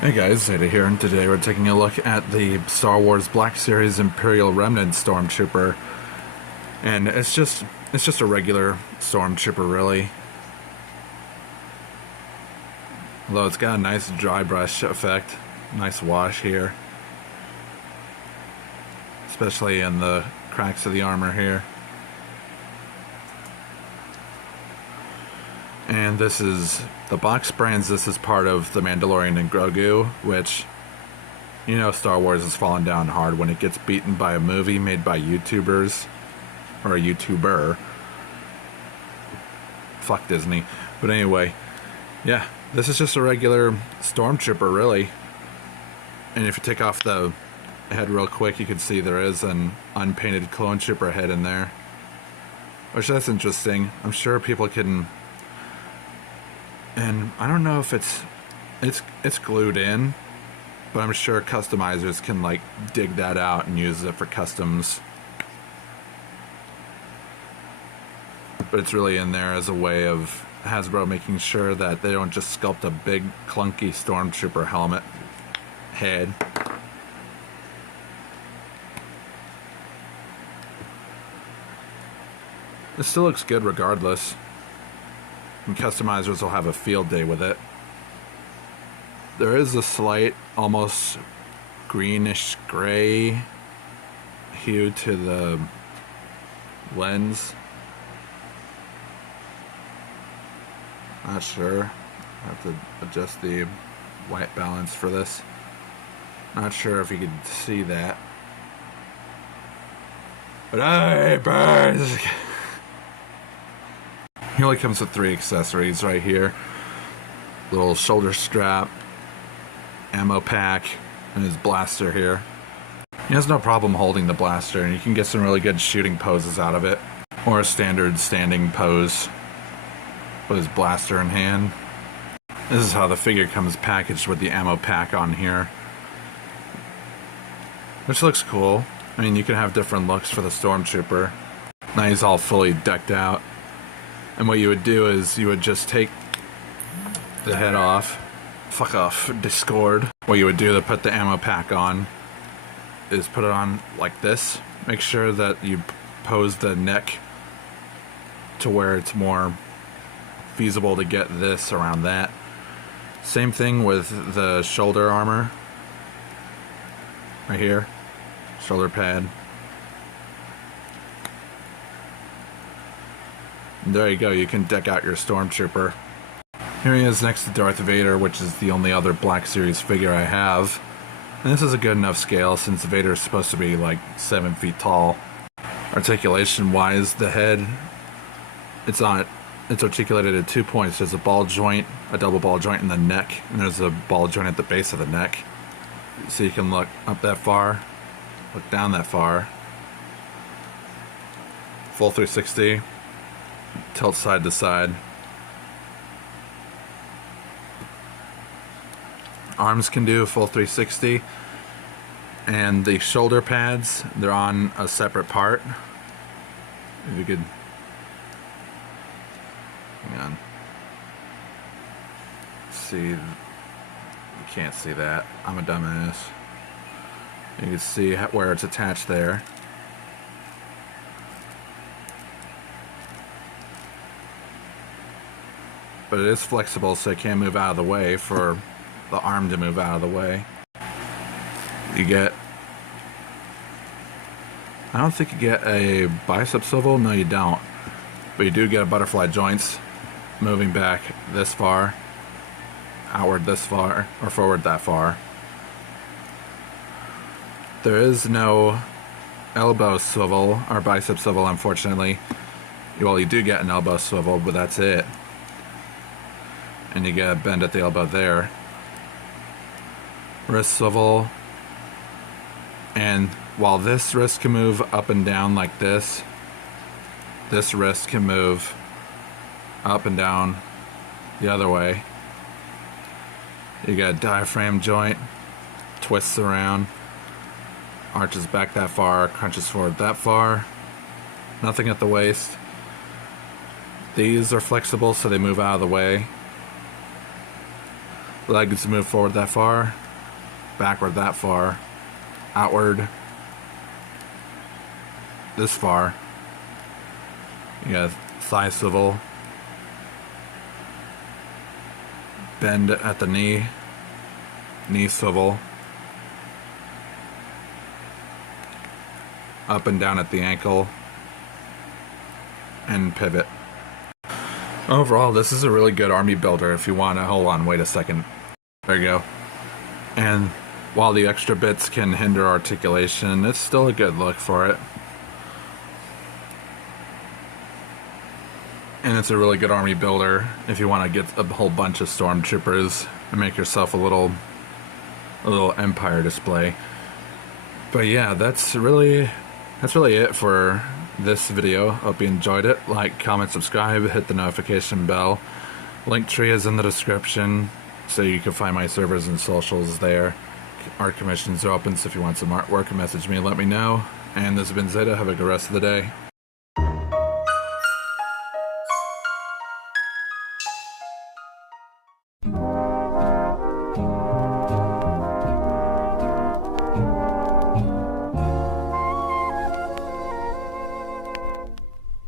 Hey guys, ZETA here, and today we're taking a look at the Star Wars Black Series Imperial Remnant Stormtrooper. And it's just a regular Stormtrooper, really. Although it's got a nice dry brush effect, nice wash here. Especially in the cracks of the armor here. And this is, the box brands, this is part of The Mandalorian and Grogu, which, you know, Star Wars has fallen down hard when it gets beaten by a movie made by YouTubers, or a YouTuber. Fuck Disney. But anyway, yeah, this is just a regular Stormtrooper, really. And if you take off the head real quick, you can see there is an unpainted clone trooper head in there. Which, that's interesting. I'm sure people can... And I don't know if it's glued in, but I'm sure customizers can like dig that out and use it for customs. But it's really in there as a way of Hasbro making sure that they don't just sculpt a big clunky Stormtrooper helmet head. It still looks good regardless. And customizers will have a field day with it. There is a slight, almost greenish gray hue to the lens. Not sure. I have to adjust the white balance for this. Not sure if you can see that. But hey, birds! He only comes with 3 accessories right here. Little shoulder strap, ammo pack, and his blaster here. He has no problem holding the blaster, and you can get some really good shooting poses out of it. Or a standard standing pose with his blaster in hand. This is how the figure comes packaged with the ammo pack on here. Which looks cool. I mean, you can have different looks for the Stormtrooper. Now he's all fully decked out. And what you would do is you would just take the head off. Fuck off, Discord. What you would do to put the ammo pack on is put it on like this. Make sure that you pose the neck to where it's more feasible to get this around that. Same thing with the shoulder armor. Right here. Shoulder pad. There you go, you can deck out your Stormtrooper. Here he is next to Darth Vader, which is the only other Black Series figure I have. And this is a good enough scale since Vader is supposed to be like 7 feet tall. Articulation wise, the head, it's articulated at 2 points. There's a ball joint, a double ball joint in the neck, and there's a ball joint at the base of the neck. So you can look up that far, look down that far. Full 360. Tilt side to side. Arms can do a full 360. And the shoulder pads, they're on a separate part. If you could... Hang on. See... You can't see that. I'm a dumbass. You can see where it's attached there. But it is flexible, so it can move out of the way for the arm to move out of the way. You get... I don't think you get a bicep swivel. No, you don't. But you do get a butterfly joints moving back this far, outward this far, or forward that far. There is no elbow swivel, or bicep swivel, unfortunately. Well, you do get an elbow swivel, but that's it. And you get a bend at the elbow there. Wrist swivel. And while this wrist can move up and down like this wrist can move up and down the other way. You got a diaphragm joint, twists around, arches back that far, crunches forward that far. Nothing at the waist. These are flexible, so they move out of the way. Legs move forward that far, backward that far, outward this far. You got thigh swivel, bend at the knee, knee swivel, up and down at the ankle, and pivot. Overall, this is a really good army builder if you want to... Hold on, wait a second. There you go. And while the extra bits can hinder articulation, it's still a good look for it. And it's a really good army builder if you want to get a whole bunch of stormtroopers and make yourself a little Empire display. But yeah, that's really it for this video. Hope you enjoyed it. Like, comment, subscribe, hit the notification bell. Linktree is in the description, so you can find my servers and socials there. Art commissions are open, so if you want some artwork, message me and let me know. And this has been ZETA. Have a good rest of the day.